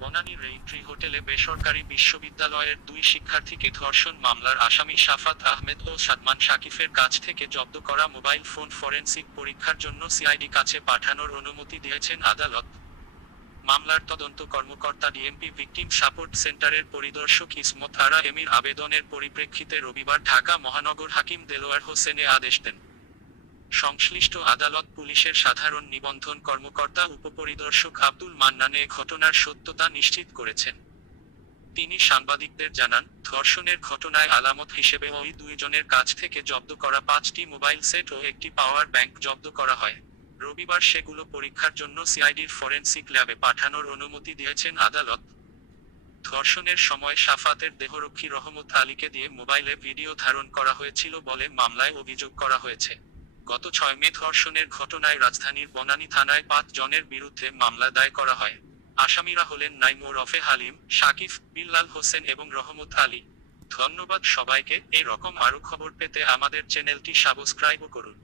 Banani Raintree হোটেলে বেসরকারি বিশ্ববিদ্যালয়ের দুই শিক্ষার্থীকে ধর্ষণ মামলার আসামি শাফাত আহমেদ ও সাদমান শাকিফের কাছ থেকে জব্দ করা মোবাইল ফোন ফরেনসিক পরীক্ষার জন্য সিআইডি কাছে পাঠানোর অনুমতি দিয়েছেন আদালত। মামলার তদন্ত কর্মকর্তা ডিএমপি ভিকটিম সাপোর্ট সেন্টারের পরিদর্শক ইসমত আরা এমির আবেদনের পরিপ্রেক্ষিতে রবিবার ঢাকা মহানগর হাকিম দেলোয়ার হোসেন এ আদেশ দেন। সংশ্লিষ্ট আদালত পুলিশের সাধারণ নিবন্ধন কর্মকর্তা উপপরিদর্শক আব্দুল মান্নান এ ঘটনার সত্যতা নিশ্চিত করেছেন। তিনি সাংবাদিকদের জানান, ধর্ষণের ঘটনায় আলামত হিসেবে ওই দুইজনের কাছ থেকে জব্দ করা 5টি মোবাইল সেট ও একটি পাওয়ার ব্যাংক জব্দ করা হয়। রবিবার সেগুলো পরীক্ষার জন্য সিআইডির ফরেনসিক ল্যাবে পাঠানোর অনুমতি দিয়েছেন আদালত। ধর্ষণের সময় শাফাতের দেহরক্ষী রহমত আলীকে দিয়ে মোবাইলে ভিডিও ধারণ করা হয়েছিল বলে মামলায় অভিযোগ করা হয়েছে। গত 6 মে ধর্ষণের ঘটনায় রাজধানীর বনানী থানায় 5 জনের বিরুদ্ধে মামলা দায়ের করা হয়। আসামিরা হলেন নাইম ওরফে হালিম, শাকিফ, বিল্লাল হোসেন এবং রহমত আলী। ধন্যবাদ সবাইকে। এই রকম আরও খবর পেতে আমাদের চ্যানেলটি সাবস্ক্রাইব করুন।